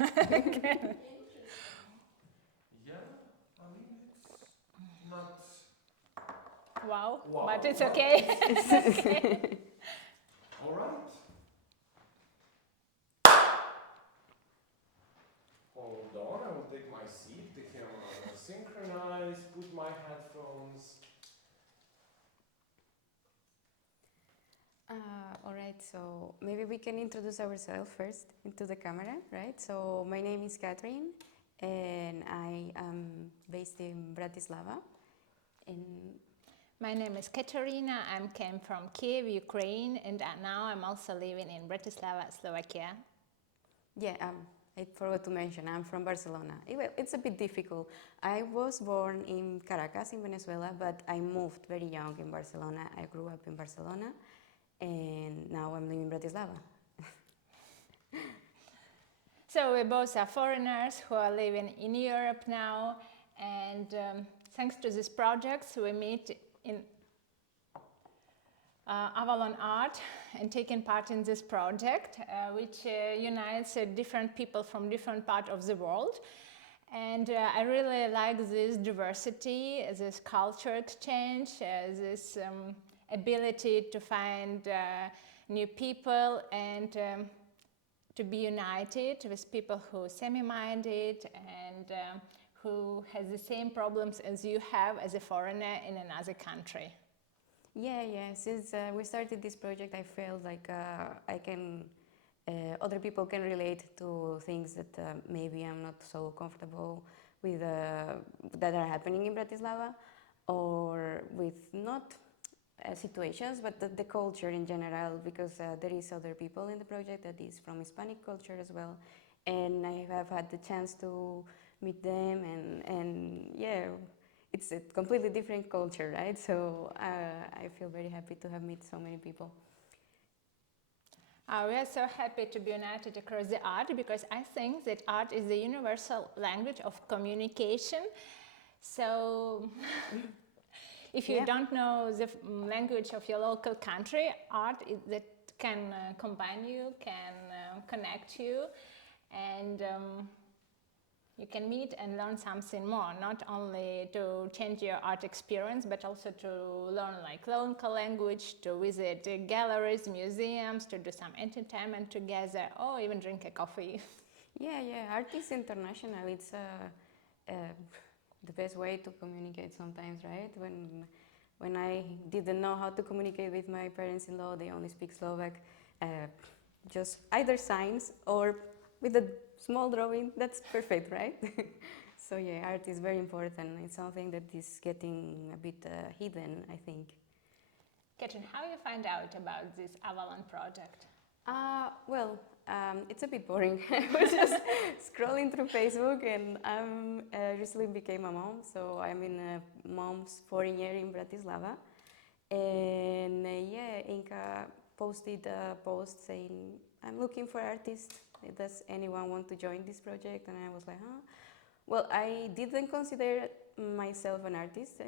Okay. Yeah, I mean, it's not Wow, wow, but it's wow. okay. It's okay. All right. Hold on, I will take my seat, the camera will synchronize, put my headphones. All right, so maybe we can introduce ourselves first into the camera, right? So my name is Katherine, and I am based in Bratislava. And My name is Kateryna. I came from Kiev, Ukraine, and now I'm also living in Bratislava, Slovakia. yeah, I forgot to mention, I'm from Barcelona. Well, it's a bit difficult. I was born in Caracas, in Venezuela, but I moved very young in Barcelona. I grew up in Barcelona, and now I'm living in Bratislava. So we both are foreigners who are living in Europe now, and thanks to this project, we meet in Avalon Art and taking part in this project, which unites different people from different parts of the world. And I really like this diversity, this culture exchange, this ability to find new people and to be united with people who are semi-minded and who has the same problems as you have as a foreigner in another country. Yeah. Since we started this project, I felt like other people can relate to things that maybe I'm not so comfortable with that are happening in Bratislava, or with not situations, but the culture in general, because there is other people in the project that is from Hispanic culture as well, and I have had the chance to meet them, and yeah, it's a completely different culture, right? So I feel very happy to have met so many people. We are so happy to be united across the art, because I think that art is the universal language of communication. So if you don't know the language of your local country, art is that can combine you, can connect you, and you can meet and learn something more, not only to change your art experience, but also to learn like local language, to visit galleries, museums, to do some entertainment together, or even drink a coffee. Yeah, art is international. It's the best way to communicate sometimes, right? When I didn't know how to communicate with my parents-in-law, they only speak Slovak, just either signs or with a small drawing, that's perfect, right? So yeah, art is very important. It's something that is getting a bit hidden, I think. Katherine, how you find out about this Avalon project? Well, it's a bit boring. I was just scrolling through Facebook, and I recently became a mom, so I'm in a mom's foreign year in Bratislava. And yeah, Inka posted a post saying, I'm looking for artists. Does anyone want to join this project? And I was like, huh? Well, I didn't consider myself an artist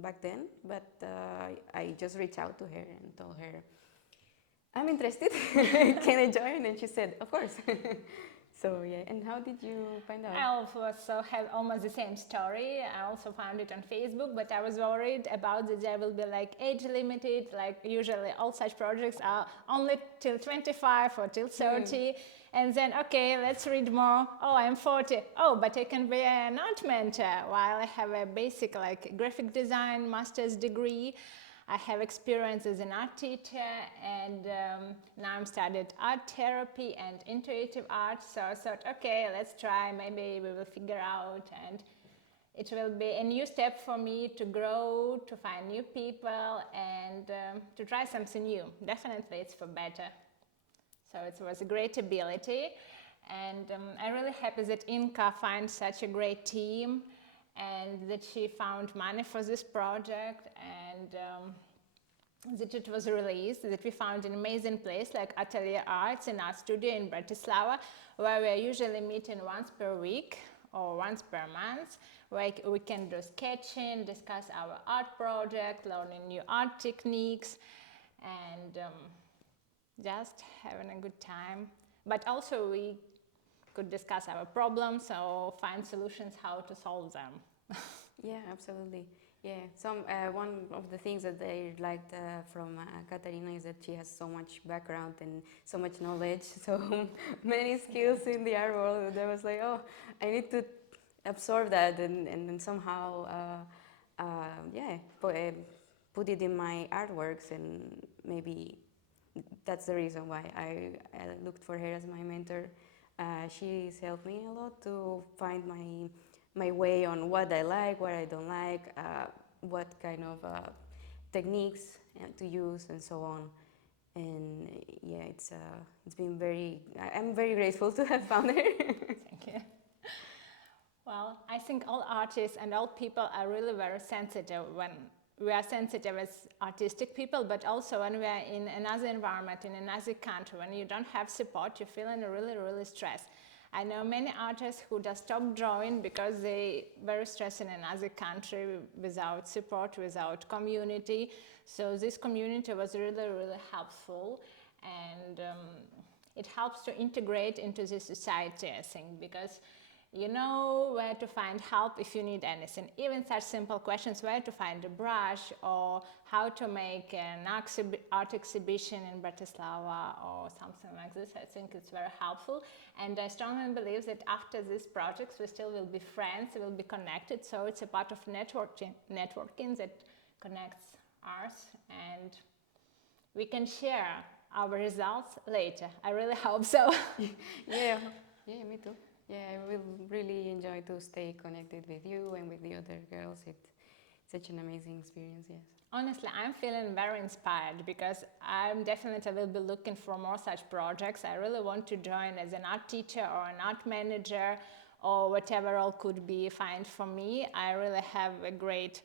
back then, but I just reached out to her and told her, I'm interested. Can I join? And she said, of course. So yeah, and how did you find out? I also have almost the same story. I also found it on Facebook, but I was worried about that there will be like age limited, like usually all such projects are only till 25 or till 30. And then, okay, let's read more. Oh, I'm 40. Oh, but I can be an art mentor while I have a basic like graphic design master's degree. I have experience as an art teacher, and now I'm studied art therapy and intuitive art. So I thought, okay, let's try. Maybe we will figure out, and it will be a new step for me to grow, to find new people, and to try something new. Definitely, it's for better. So it was a great ability, and I'm really happy that Inka finds such a great team, and that she found money for this project, and that it was released, that we found an amazing place like Atelier Arts and Art Studio in Bratislava, where we are usually meeting once per week or once per month, where we can do sketching, discuss our art project, learning new art techniques, and just having a good time. But also we could discuss our problems or find solutions how to solve them. Yeah, absolutely. Yeah, one of the things that I liked from Kateryna is that she has so much background and so much knowledge, so many skills in the art world that I was like, oh, I need to absorb that and somehow, yeah, put it in my artworks, and maybe that's the reason why I looked for her as my mentor. She's helped me a lot to find my way on what I like, what I don't like, what kind of techniques to use, and so on. And yeah, it's been I'm very grateful to have found her. Thank you. Well, I think all artists and all people are really very sensitive when we are sensitive as artistic people, but also when we are in another environment, in another country, when you don't have support, you feel really, really stressed. I know many artists who just stop drawing because they very stressed in another country without support, without community. So this community was really, really helpful, and it helps to integrate into the society, I think, because you know where to find help if you need anything. Even such simple questions, where to find a brush or how to make an art exhibition in Bratislava or something like this. I think it's very helpful. And I strongly believe that after these projects, we still will be friends, we will be connected. So it's a part of networking that connects us, and we can share our results later. I really hope so. Yeah, me too. Yeah, I will really enjoy to stay connected with you and with the other girls. It's such an amazing experience, yes. Honestly, I'm feeling very inspired because I'm definitely will be looking for more such projects. I really want to join as an art teacher or an art manager or whatever role could be fine for me. I really have a great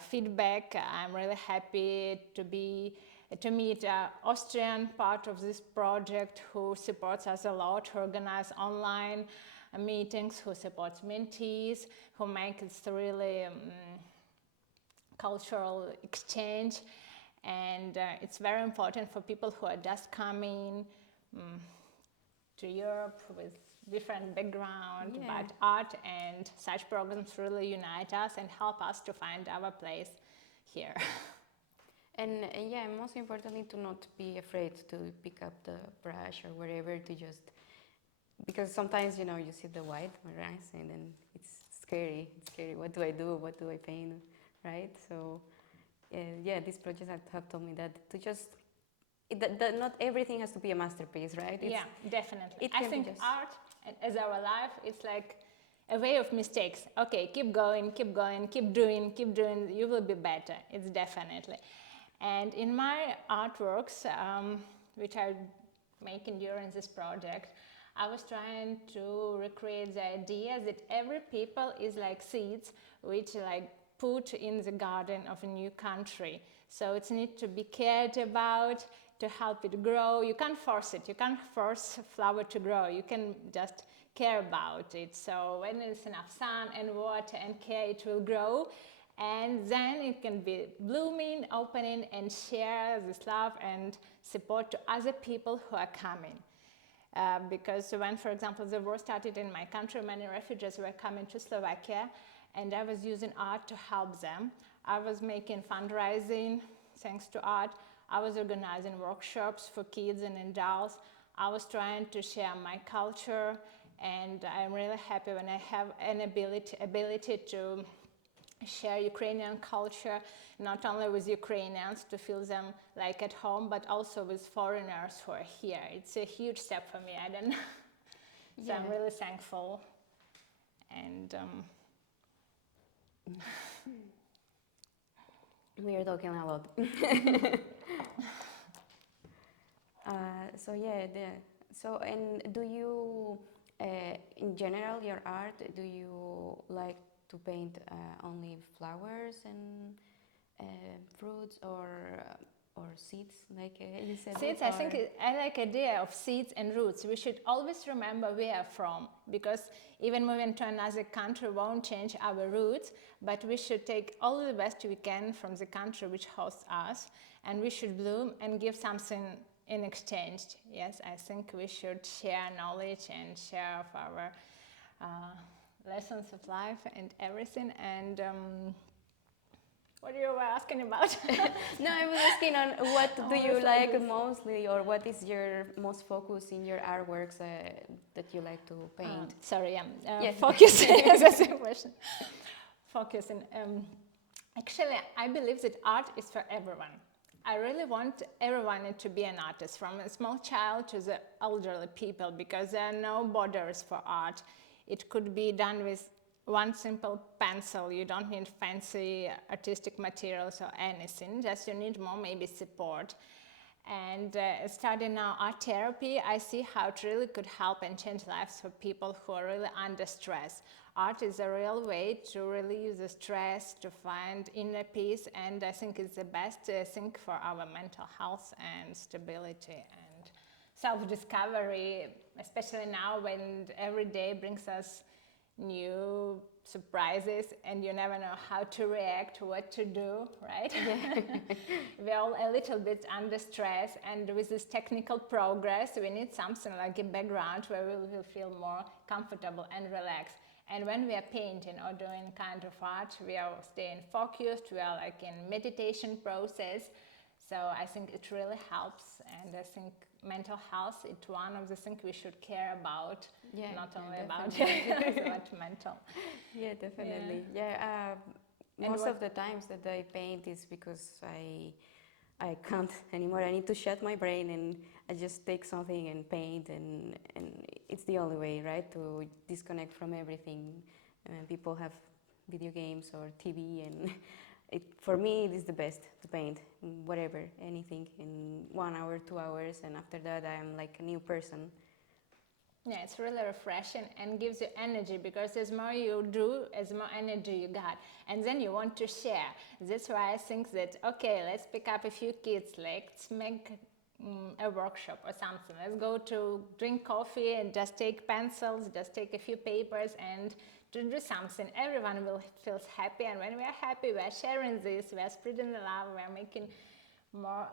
feedback. I'm really happy to meet Austrian part of this project who supports us a lot, who organize online meetings, who supports mentees, who make it really cultural exchange. And it's very important for people who are just coming to Europe with different background, Yeah. but art and such programs really unite us and help us to find our place here. And yeah, most importantly, to not be afraid to pick up the brush or whatever, to just, because sometimes, you know, you see the white rice and then it's scary. What do I do? What do I paint? Right? So yeah, these projects have told me that to just, that not everything has to be a masterpiece, right? Yeah, definitely. It I can be think just art as our life, it's like a way of mistakes. Okay, keep going, keep doing, you will be better. It's definitely. And in my artworks, which I'm making during this project, I was trying to recreate the idea that every people is like seeds which like put in the garden of a new country. So it needs to be cared about, to help it grow. You can't force it. You can't force flower to grow. You can just care about it. So when there's enough sun and water and care, it will grow. And then it can be blooming, opening, and share this love and support to other people who are coming. Because when, for example, the war started in my country, many refugees were coming to Slovakia, and I was using art to help them. I was making fundraising thanks to art. I was organizing workshops for kids and adults. I was trying to share my culture, and I'm really happy when I have an ability to share Ukrainian culture, not only with Ukrainians to feel them like at home, but also with foreigners who are here. It's a huge step for me. I don't know. So Yeah. I'm really thankful. And we are talking a lot. So yeah, and do you, in general, your art, do you like to paint only flowers and fruits or seeds, like you said? seeds, I think I like idea of seeds and roots. We should always remember where we are from, because even moving to another country won't change our roots, but we should take all the best we can from the country which hosts us, and we should bloom and give something in exchange. Yes, I think we should share knowledge and share of our lessons of life and everything. And what you were asking about? No, I was asking on what do you like mostly, or what is your most focus in your artworks that you like to paint? Sorry, Yes. focus. That's the question. Focusing. Actually, I believe that art is for everyone. I really want everyone to be an artist, from a small child to the elderly people, because there are no borders for art. It could be done with one simple pencil. You don't need fancy artistic materials or anything, just you need more maybe support. And studying now art therapy, I see how it really could help and change lives for people who are really under stress. Art is a real way to relieve the stress, to find inner peace, and I think it's the best thing for our mental health and stability and self-discovery, especially now when every day brings us new surprises and you never know how to react, what to do, right? Yeah. We're all a little bit under stress, and with this technical progress we need something like a background where we will feel more comfortable and relaxed. And when we are painting or doing kind of art, we are staying focused, we are like in meditation process. So I think it really helps, and I think mental health is one of the things we should care about, not only about but mental. Yeah, definitely. Yeah, most of the times that I paint is because I can't anymore. I need to shut my brain and I just take something and paint, and it's the only way, right, to disconnect from everything. People have video games or TV, and for me it is the best to paint whatever, anything, in 1 hour, 2 hours, and after that I'm like a new person. Yeah, it's really refreshing and gives you energy, because as more you do, as more energy you got, and then you want to share. That's why I think that, okay, let's pick up a few kids, let's make a workshop or something. Let's go to drink coffee and just take pencils, just take a few papers and to do something. Everyone will feel happy, and when we are happy, we are sharing this, we are spreading the love, we are making more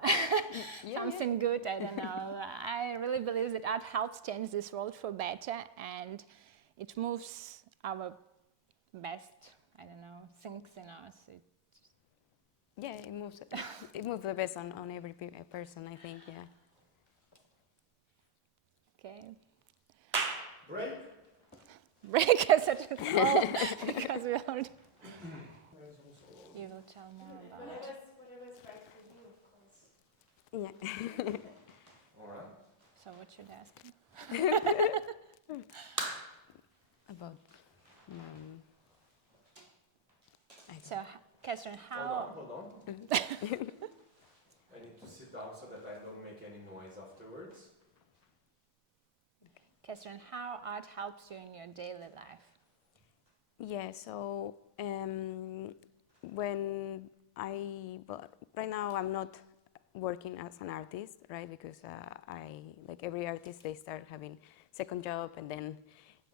something good. I don't know. I really believe that art helps change this world for better, and it moves our best, I don't know, things in us. It moves the best on every person, I think. Yeah. Okay. Break as it is called, because we already. You will tell more about it. Whatever's right for you, of course. Yeah. All right. So what should I ask you? About. So, Katherine, how? Hold on. I need to sit down so that I don't make any noise afterwards. Katherine, how art helps you in your daily life? Yeah, so right now I'm not working as an artist, right? Because like every artist, they start having second job, and then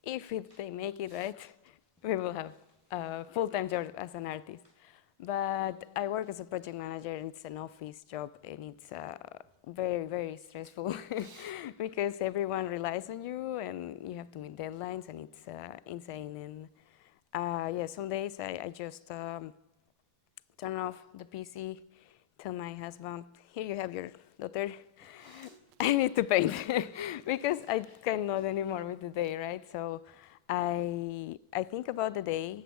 if they make it, right, we will have a full-time job as an artist. But I work as a project manager, and it's an office job, and it's very, very stressful because everyone relies on you, and you have to meet deadlines, and it's insane. And some days I just turn off the PC, tell my husband, here you have your daughter, I need to paint because I cannot anymore with the day, right? So I think about the day,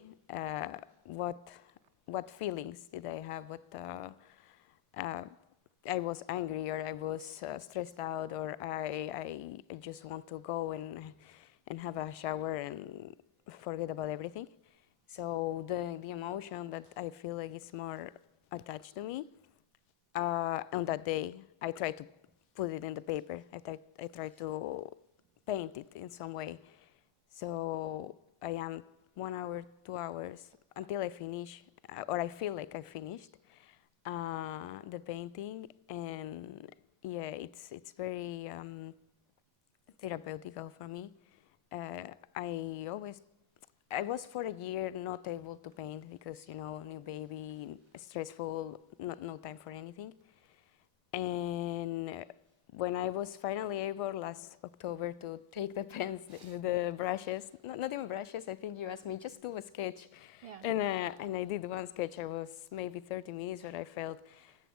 what feelings did I have, I was angry, or I was stressed out, or I just want to go and have a shower and forget about everything. So the emotion that I feel like is more attached to me, on that day, I try to put it in the paper. I try to paint it in some way. So I am 1 hour, 2 hours until I finish, or I feel like I finished the painting. And yeah, it's very therapeutical for me. I was for a year not able to paint because, new baby, stressful, no time for anything. And when I was finally able last October to take the pens, the brushes, not even brushes, I think you asked me, just do a sketch. Yeah. And I did one sketch. I was maybe 30 minutes, but I felt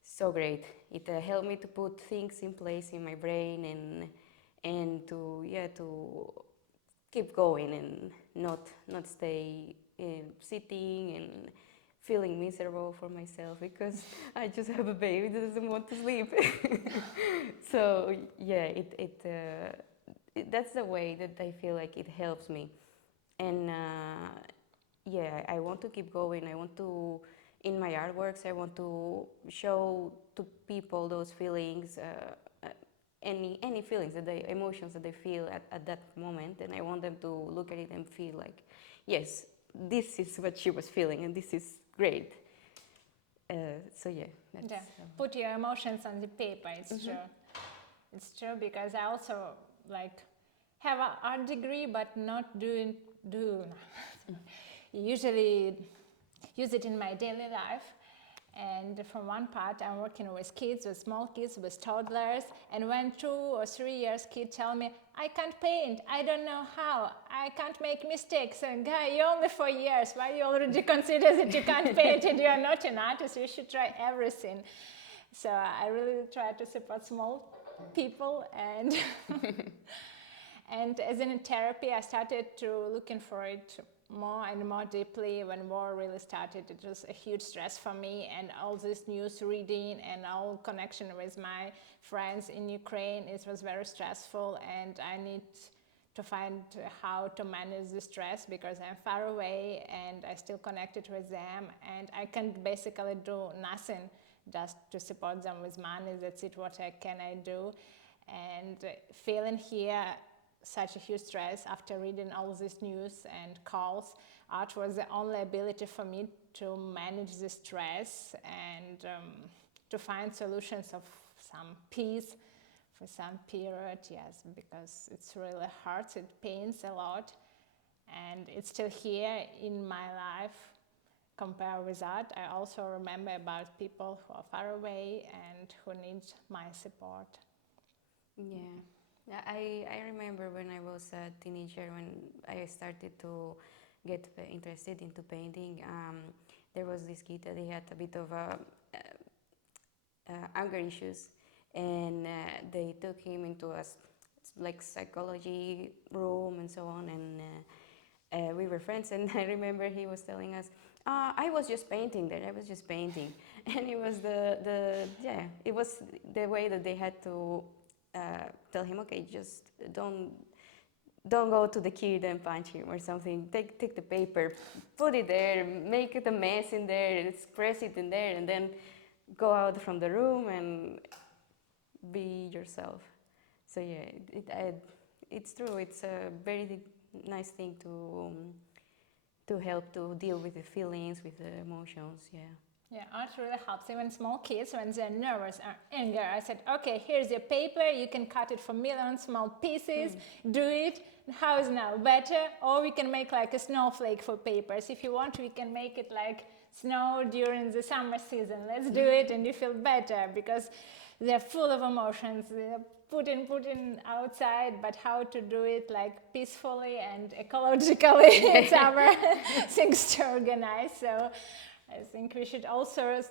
so great. It helped me to put things in place in my brain and to keep going and not stay sitting and feeling miserable for myself because I just have a baby that doesn't want to sleep. So yeah, that's the way that I feel like it helps me. And yeah, I want to keep going. I want to, in my artworks, I want to show to people those feelings, any feelings, emotions that they feel at that moment, and I want them to look at it and feel like, yes, this is what she was feeling, and this is great. So yeah, that's, Yeah. Put your emotions on the paper. It's true. It's true because I also like have an art degree, but not do usually use it in my daily life. And from one part, I'm working with kids, with small kids, with toddlers. And when 2 or 3 years kids tell me, I can't paint, I don't know how, I can't make mistakes. And guy, you're only 4 years. Why you already consider that you can't paint and you are not an artist? You should try everything. So I really try to support small people. And and as in therapy, I started to looking for it more and more deeply when war really started. It was a huge stress for me, and all this news reading and all connection with my friends in Ukraine, it was very stressful, and I need to find how to manage the stress because I'm far away and I still connected with them, and I can basically do nothing just to support them with money. That's it, what can I do? And feeling here such a huge stress after reading all this news and calls, art was the only ability for me to manage the stress and to find solutions of some peace for some period, yes, because it's really hard, it pains a lot, and it's still here in my life. Compared with that, I also remember about people who are far away and who need my support. Yeah. Yeah, I remember when I was a teenager, when I started to get interested into painting, there was this kid that he had a bit of anger issues, and they took him into a like psychology room and so on, and we were friends, and I remember he was telling us, I was just painting there, I was just painting. And it was it was the way that they had to tell him, okay, just don't go to the kid and punch him or something. Take the paper, put it there, make it a mess in there, express it in there, and then go out from the room and be yourself. So yeah, it's true. It's a very nice thing to help to deal with the feelings, with the emotions. Yeah. Yeah, art really helps. Even small kids, when they're nervous or anger, I said, okay, here's your paper. You can cut it for million small pieces. Do it. How is now? Better? Or we can make like a snowflake for papers. If you want, we can make it like snow during the summer season. Let's do it, and you feel better because they're full of emotions. They're putting outside, but how to do it like peacefully and ecologically. It's our things to organize. So I think we should also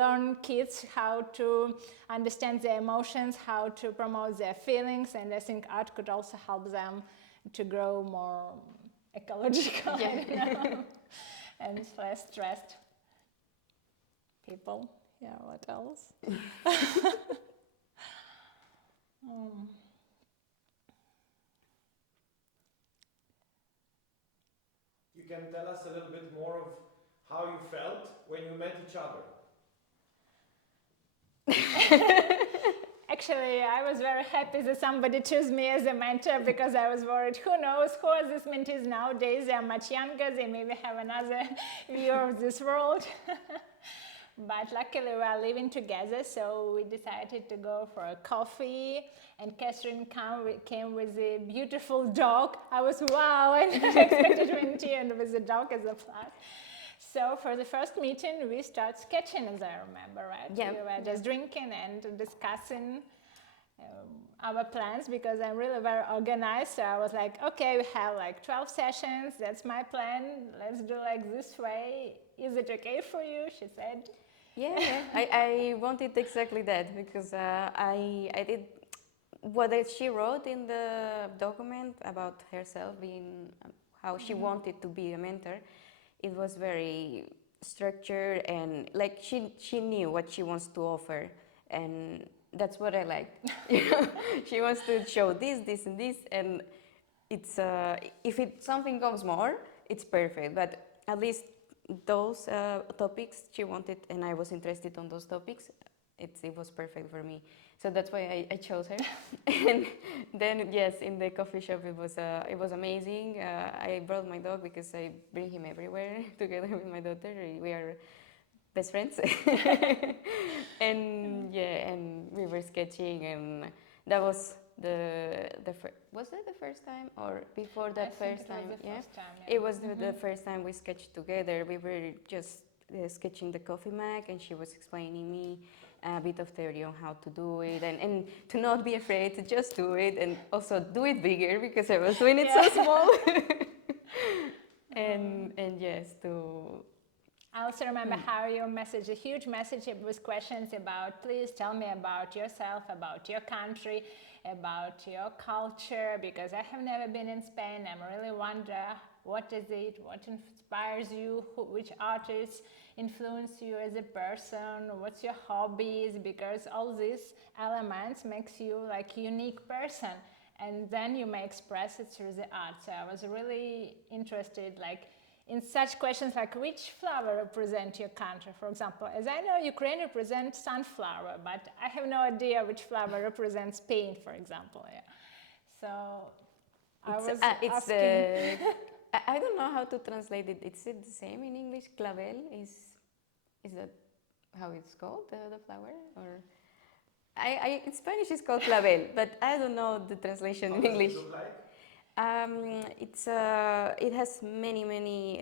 learn kids how to understand their emotions, how to promote their feelings, and I think art could also help them to grow more ecological, and less stressed people. Yeah, what else? You can tell us a little bit more of how you felt when you met each other. Actually, I was very happy that somebody chose me as a mentor because I was worried, who knows who are these mentees nowadays? They are much younger, they maybe have another view of this world. But luckily we are living together, so we decided to go for a coffee, and Katherine came with a beautiful dog. I was, wow, I never expected mentee and with a dog as a plus. So for the first meeting, we start sketching, as I remember, right? Yeah. We were just drinking and discussing our plans, because I'm really very organized. So I was like, okay, we have like 12 sessions. That's my plan. Let's do like this way. Is it okay for you? She said. Yeah, I wanted exactly that because I did what she wrote in the document about herself being how she wanted to be a mentor. It was very structured and like she knew what she wants to offer, and that's what I like. You know, she wants to show this, and this, and it's if something comes more, it's perfect. But at least those topics she wanted, and I was interested on those topics. It was perfect for me, so that's why I chose her. And then yes, in the coffee shop it was amazing. I brought my dog because I bring him everywhere together with my daughter. We are best friends. And yeah, and we were sketching, and that was was it the first time or before that first time? Yeah, it was the first time we sketched together. We were just sketching the coffee mug, and she was explaining me a bit of theory on how to do it, and to not be afraid to just do it, and also do it bigger because I was doing it so small. And yes, to I also remember how your message, a huge message with questions about, please tell me about yourself, about your country, about your culture, because I have never been in Spain. I really wonder what is it, what inspires you, which artists influence you as a person, what's your hobbies, because all these elements makes you like a unique person, and then you may express it through the art. So I was really interested like in such questions like which flower represents your country, for example. As I know, Ukraine represents sunflower, but I have no idea which flower represents Spain, for example. Yeah. So I was asking. I don't know how to translate it. Is it the same in English? Clavel is that how it's called, the flower? Or in Spanish it's called clavel, but I don't know the translation in English. Does it look like? It has many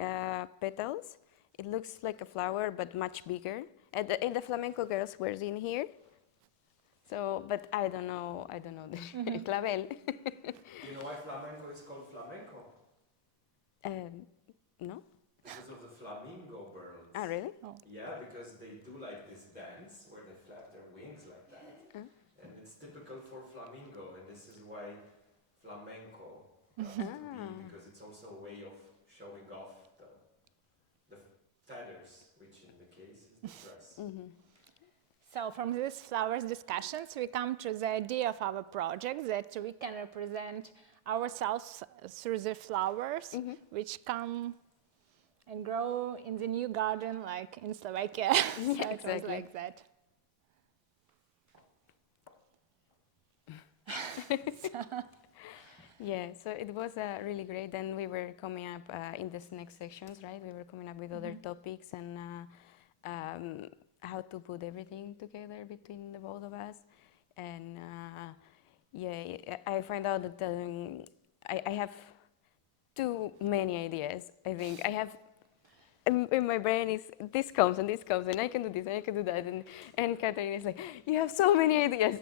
petals. It looks like a flower, but much bigger. And the flamenco girls were in here. So, but I don't know the clavel. You know why flamenco is called flamenco? No? Because of the flamingo birds. Ah, really? Oh. Yeah, because they do like this dance where they flap their wings like that. And it's typical for flamingo, and this is why flamenco comes to be, because it's also a way of showing off the feathers, which in the case is the dress. So from these flowers discussions, we come to the idea of our project that we can represent ourselves through the flowers, which come and grow in the new garden, like in Slovakia. So Yeah, exactly. it was like that. Yeah, so it was really great. Then we were coming up in this next sections, right? We were coming up with other topics and how to put everything together between the both of us. And yeah, I find out that I have too many ideas. I think I have in my brain is this comes and I can do this and I can do that, and Kateryna is like, you have so many ideas,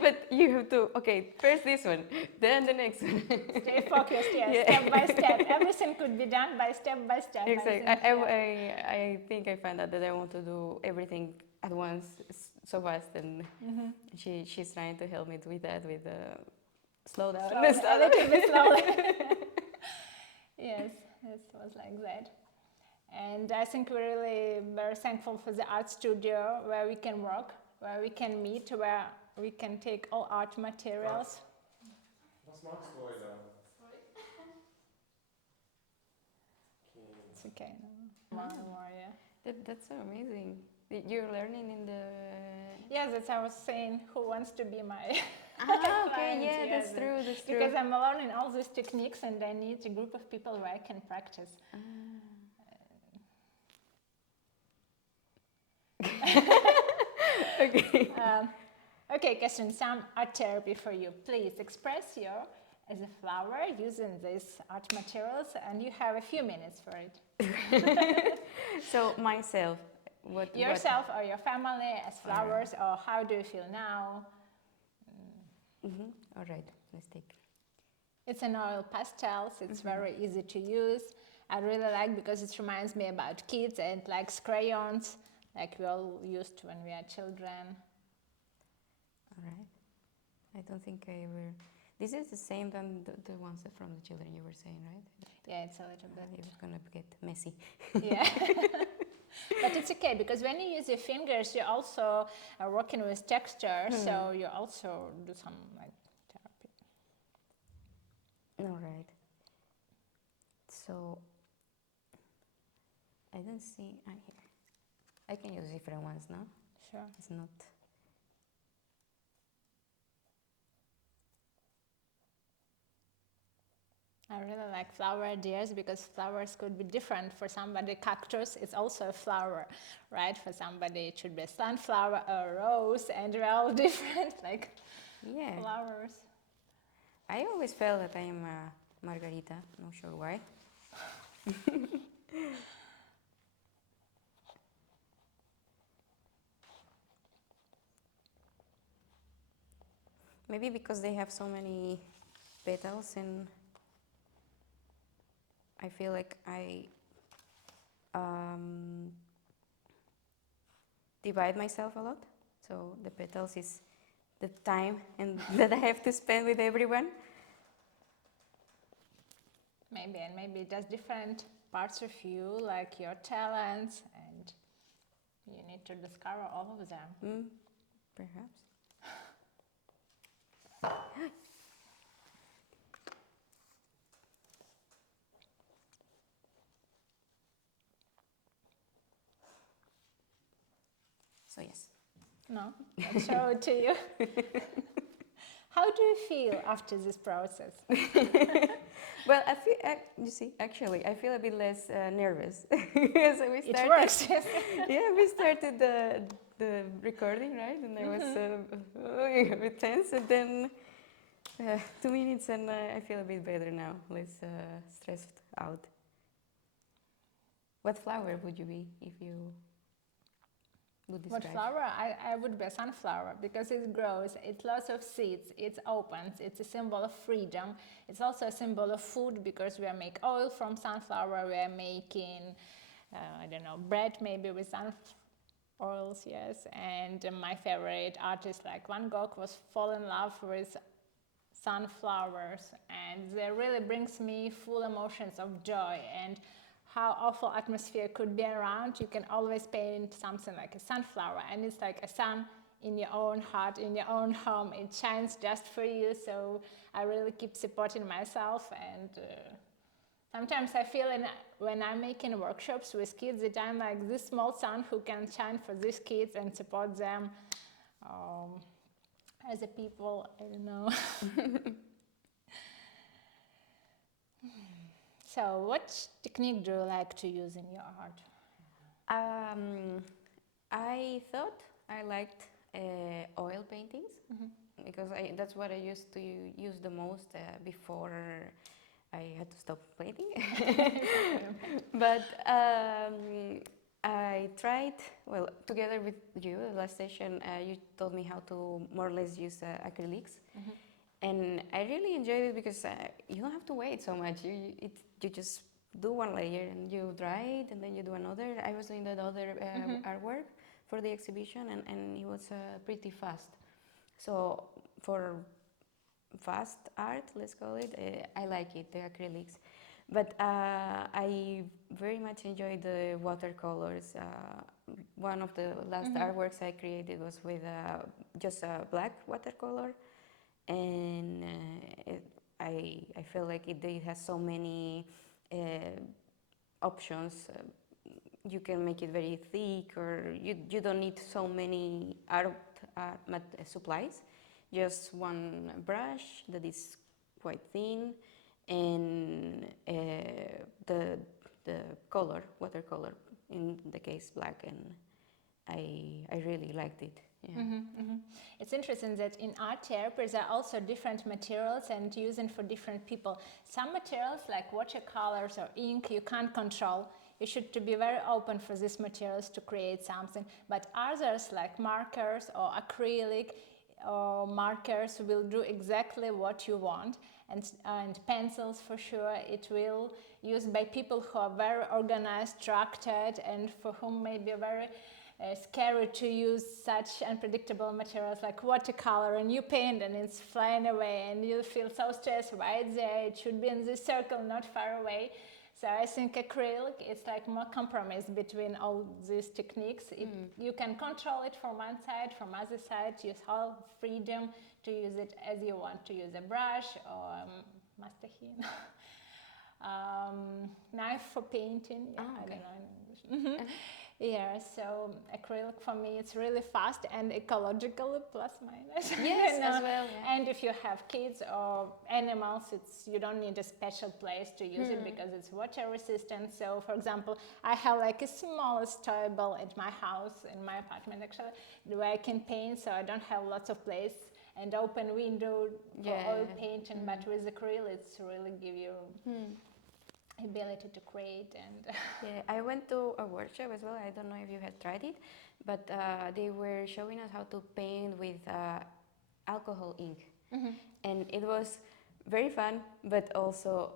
but you have to, okay, first this one, then the next one. Stay focused, yes, step by step. Everything could be done by step. Exactly. I think I found out that I want to do everything at once so fast, and she's trying to help me with that, with slow down. A little bit slowly. Yes, it was like that. And I think we're really very thankful for the art studio where we can work, where we can meet, where we can take all art materials. Was magst du heute? Sorry. It's okay. No more, yeah. That's so amazing. You're learning in the... Yes, that's what I was saying. Who wants to be my okay, client? yeah, Yes, that's true. Because I'm learning all these techniques and I need a group of people where I can practice. Okay. Okay, Katherine, some art therapy for you. Please express your as a flower using these art materials, and you have a few minutes for it. So myself, yourself or your family as flowers, or how do you feel now? All right, let's take. It's an oil pastels. It's very easy to use. I really like because it reminds me about kids and like crayons, like we all used when we are children. All right. I don't think I ever. This is the same than the ones from the children you were saying, right? Yeah, it's a little bit. It's gonna get messy. Yeah. But it's okay because when you use your fingers, you also are working with texture, so you also do some like therapy. All right. So I don't see. Here. I can use different ones now. Sure. It's not. I really like flower ideas because flowers could be different. For somebody, cactus is also a flower, right? For somebody, it should be a sunflower or a rose, and they're all different, like flowers. I always felt that I am a margarita. Not sure why. Maybe because they have so many petals and I feel like I divide myself a lot. So the petals is the time and that I have to spend with everyone. Maybe, and maybe just different parts of you, like your talents, and you need to discover all of them. Perhaps. So yes. No, I'll show it to you. How do you feel after this process? Well, you see, actually, I feel a bit less nervous. So It works. Yeah, we started the recording, right? And I was a bit tense, and then 2 minutes, and I feel a bit better now, less stressed out. What flower would you be if you would describe? What flower? I would be a sunflower because it grows, it lots of seeds, it opens, it's a symbol of freedom. It's also a symbol of food because we are making oil from sunflower, we are making, I don't know, bread maybe with oils, yes. And my favorite artist like Van Gogh was fall in love with sunflowers, and they really brings me full emotions of joy. And how awful atmosphere could be around, you can always paint something like a sunflower, and it's like a sun in your own heart, in your own home. It shines just for you, so I really keep supporting myself. And sometimes I feel when I'm making workshops with kids that I'm like this small sun who can shine for these kids and support them as a people, I don't know. So what technique do you like to use in your art? I thought I liked oil paintings because that's what I used to use the most before I had to stop painting. But I tried, well, together with you, the last session, you told me how to more or less use acrylics. And I really enjoyed it because you don't have to wait so much. You just do one layer and you dry it and then you do another. I was doing that other artwork for the exhibition and it was pretty fast. So for fast art, let's call it, I like it, the acrylics. But I very much enjoyed the watercolors. One of the last artworks I created was with just a black watercolor. And I feel like it has so many options. You can make it very thick, or you don't need so many art supplies. Just one brush that is quite thin, and the color, watercolor, in the case black, and I really liked it. Yeah. It's interesting that in art therapy there are also different materials and using for different people. Some materials like watercolors or ink you can't control. You should to be very open for these materials to create something. But others like markers or acrylic, markers will do exactly what you want, and pencils for sure. It will used by people who are very organized, structured, and for whom may be very scary to use such unpredictable materials like watercolor, and you paint and it's flying away and you feel so stressed. Why it's there? It should be in this circle, not far away. So I think acrylic is like more compromise between all these techniques. You can control it from one side, from other side, use all freedom to use it as you want, to use a brush or mastechin. Knife for painting, yeah, I don't know in English. Yeah, so acrylic for me it's really fast and ecological plus minus. Yes, as well. Yeah. And if you have kids or animals, you don't need a special place to use it because it's water resistant. So for example, I have like a smallest toy ball at my house, in my apartment actually, where I can paint, so I don't have lots of place and open window for oil painting, but with acrylic it's really give you ability to create. And Yeah, I went to a workshop as well. I don't know if you had tried it, but they were showing us how to paint with alcohol ink, and it was very fun, but also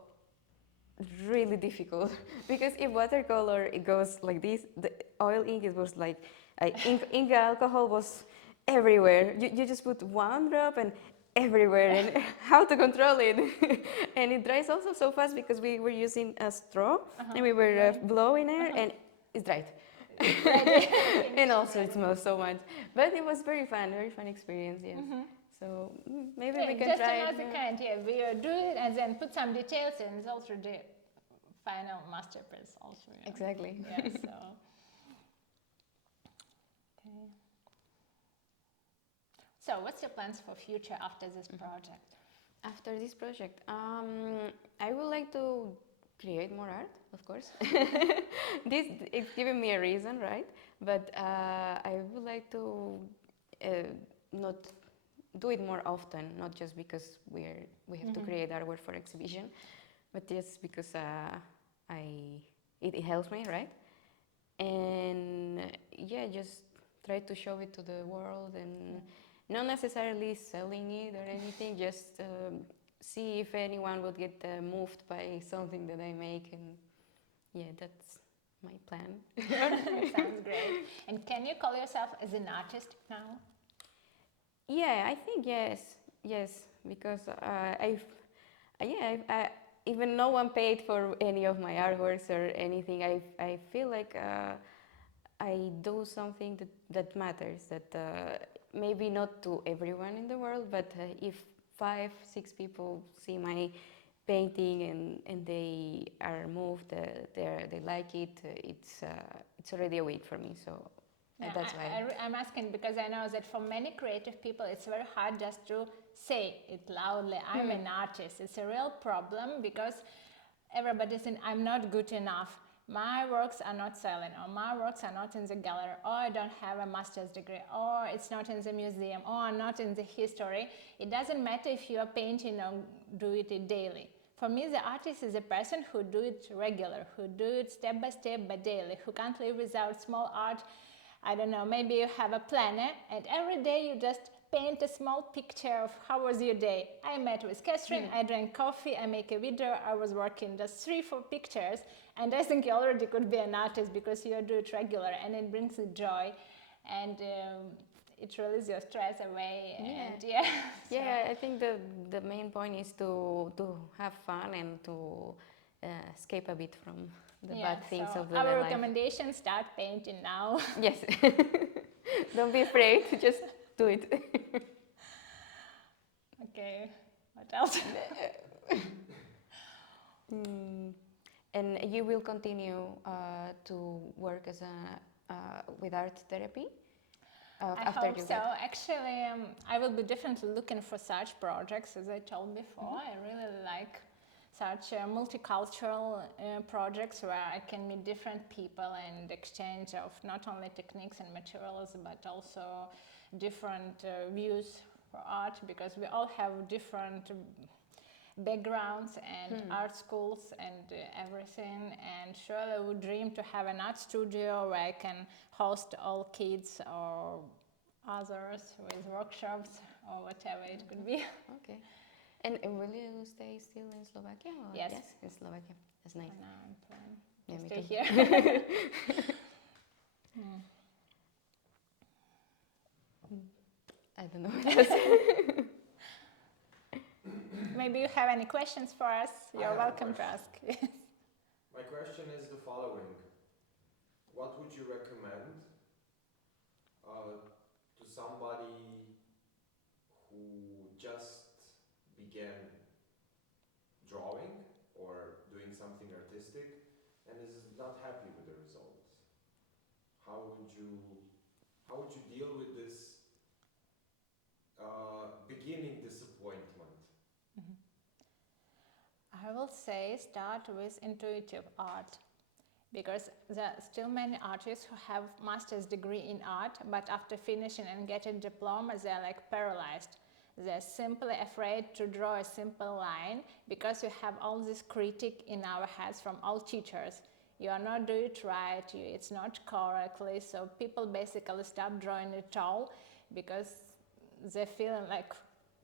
really difficult because if watercolor it goes like this, the oil ink it was like ink alcohol was everywhere. You just put one drop and everywhere, and how to control it. And it dries also so fast because we were using a straw and we were blowing air and it's dried. And also it smells so much, but it was very fun experience. Yes. So maybe we can just try another it. kind. Yeah, we do it and then put some details, and it's also the final masterpiece. Also. Yeah. Exactly. Yeah. So. Okay. So, what's your plans for future after this project? After this project, I would like to create more art, of course. This it's giving me a reason, right? But I would like to not do it more often, not just because we have to create artwork for exhibition, but just because it helps me, right? And yeah, just try to show it to the world and. Not necessarily selling it or anything, just see if anyone would get moved by something that I make, and yeah, that's my plan. Sounds great. And can you call yourself as an artist now? Yeah, I think yes, because I even no one paid for any of my artworks or anything. I feel like I do something that matters, that maybe not to everyone in the world, but if 5-6 people see my painting and they are moved, they like it, it's already a win for me. So that's why. I'm asking because I know that for many creative people it's very hard just to say it loudly, I'm an artist. It's a real problem because everybody's saying I'm not good enough. My works are not selling, or my works are not in the gallery, or I don't have a master's degree, or it's not in the museum, or not in the history. It doesn't matter if you are painting or do it daily. For me, the artist is a person who do it regular, who do it step by step but daily, who can't live without small art. I don't know, maybe you have a planner and every day you just paint a small picture of how was your day. I met with Katherine, I drank coffee, I make a video, I was working just 3-4 pictures, and I think you already could be an artist because you do it regular and it brings you joy, and it releases your stress away. And yeah, I think the main point is to have fun and to escape a bit from the bad things of the our life. recommendation: start painting now. Yes. Don't be afraid, just do it. Okay, what else? And you will continue to work as with art therapy I hope so. Actually, I will be definitely looking for such projects, as I told before. I really like such multicultural projects where I can meet different people and exchange of not only techniques and materials, but also different views for art, because we all have different backgrounds and art schools and everything, and surely I would dream to have an art studio where I can host all kids or others with workshops or whatever it could be. Okay. And will you stay still in Slovakia? Or? Yes. In Slovakia. That's nice. And now I'm planning Yeah, to me stay too. here. I don't know. Maybe you have any questions for us? I You're have a welcome to question. ask. My question is the following. What would you recommend to somebody who just began drawing or doing something artistic and is not happy with the results? How would you deal with this beginning disappointment? I will say start with intuitive art, because there are still many artists who have master's degree in art, but after finishing and getting diploma, they're like paralyzed. They're simply afraid to draw a simple line because we have all this critique in our heads from all teachers. You are not doing it right, it's not correctly, so people basically stop drawing at all because they feel like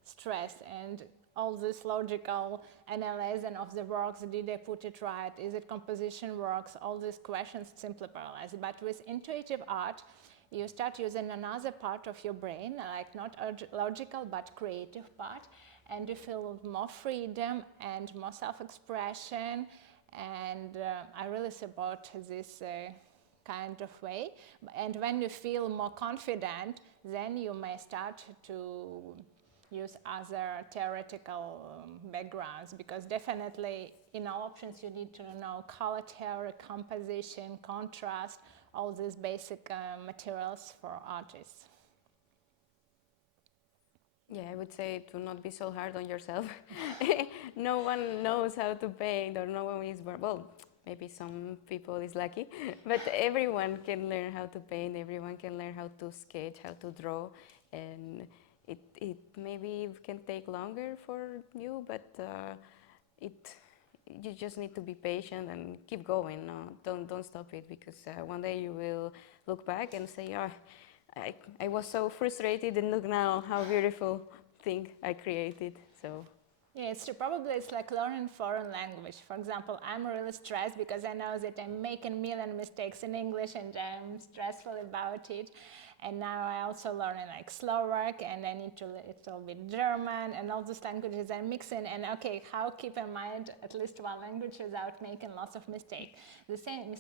stressed, and all this logical analysis of the works, did they put it right, is it composition works, all these questions simply paralyze. But with intuitive art, you start using another part of your brain, like not logical but creative part, and you feel more freedom and more self-expression, and I really support this kind of way. And when you feel more confident, then you may start to use other theoretical backgrounds, because definitely in all options you need to know color theory, composition, contrast, all these basic materials for artists. Yeah, I would say to not be so hard on yourself. No one knows how to paint, or no one is born. Well, maybe some people is lucky, but everyone can learn how to paint. Everyone can learn how to sketch, how to draw, and it maybe can take longer for you, but you just need to be patient and keep going. No, don't stop it, because one day you will look back and say, "Oh, I was so frustrated, and look now how beautiful thing I created." So. Yeah, it's like learning foreign language. For example, I'm really stressed because I know that I'm making million mistakes in English and I'm stressful about it. And now I also learning like Slovak, and I need to a little bit German, and all those languages I'm mixing. And okay, how keep in mind at least one language without making lots of mistakes? The same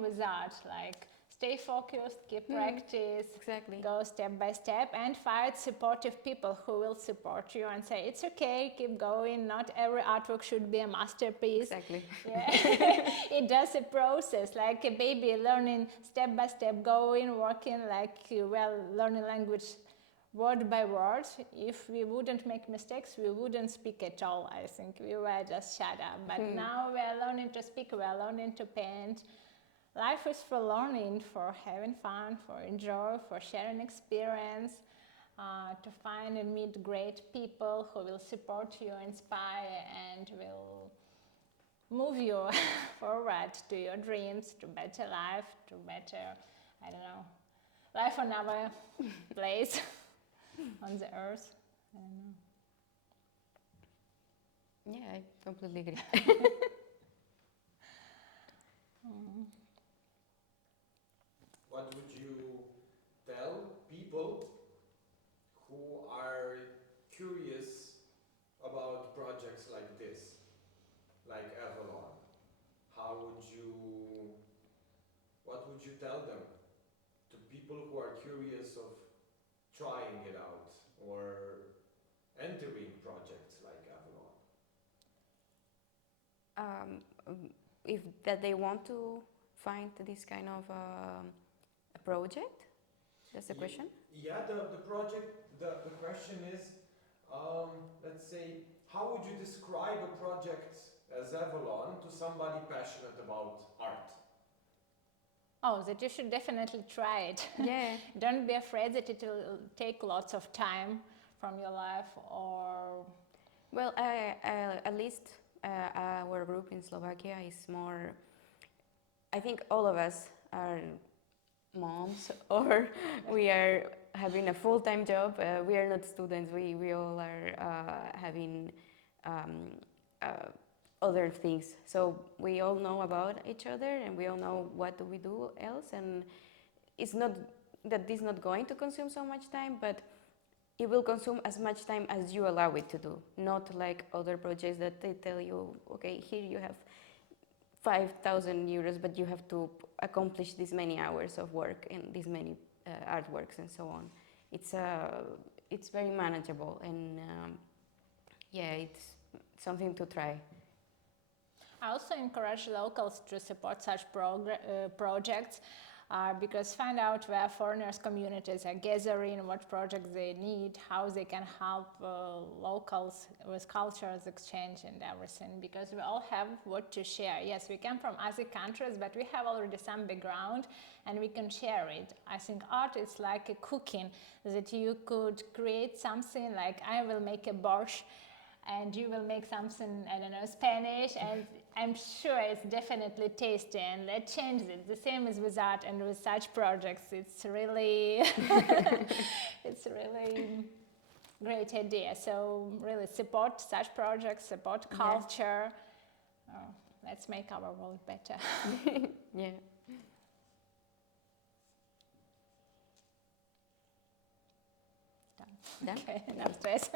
with art, like stay focused, keep practice, Exactly. go step by step, and find supportive people who will support you and say, it's okay, keep going, not every artwork should be a masterpiece. Exactly. Yeah. It does a process, like a baby learning step by step, going, working, like learning language word by word. If we wouldn't make mistakes, we wouldn't speak at all, I think. We were just shut up. But now we are learning to speak, we are learning to paint. Life is for learning, for having fun, for enjoy, for sharing experience, to find and meet great people who will support you, inspire, and will move you forward to your dreams, to better life, to better, I don't know, life on our place on the earth. I don't know. Yeah, I completely agree. What would you tell people who are curious about projects like this, like Avalon? What would you tell them to people who are curious of trying it out or entering projects like Avalon? If that they want to find this kind of a project, that's the question. Yeah, the project. The question is, let's say, how would you describe a project as Avalon to somebody passionate about art? Oh, that you should definitely try it. Yeah. Don't be afraid that it will take lots of time from your life, or... Well, at least our group in Slovakia is more, I think all of us are moms, or we are having a full-time job. We are not students. We all are having other things. So we all know about each other, and we all know what do we do else. And it's not that this is not going to consume so much time, but it will consume as much time as you allow it to do. Not like other projects that they tell you, okay, here you have 5,000 euros, but you have to accomplish this many hours of work and this many artworks and so on. It's very manageable, and yeah, it's something to try. I also encourage locals to support such projects because find out where foreigners communities are gathering, what projects they need, how they can help locals with cultures exchange and everything, because we all have what to share. Yes, we come from other countries, but we have already some background and we can share it. I think art is like a cooking, that you could create something like I will make a borscht and you will make something, I don't know, Spanish, and I'm sure it's definitely tasty, and let's change it. The same is with art and with such projects. It's really, it's really great idea. So really support such projects, support culture. Oh, let's make our world better. Yeah. Done. Done? Okay, no stress.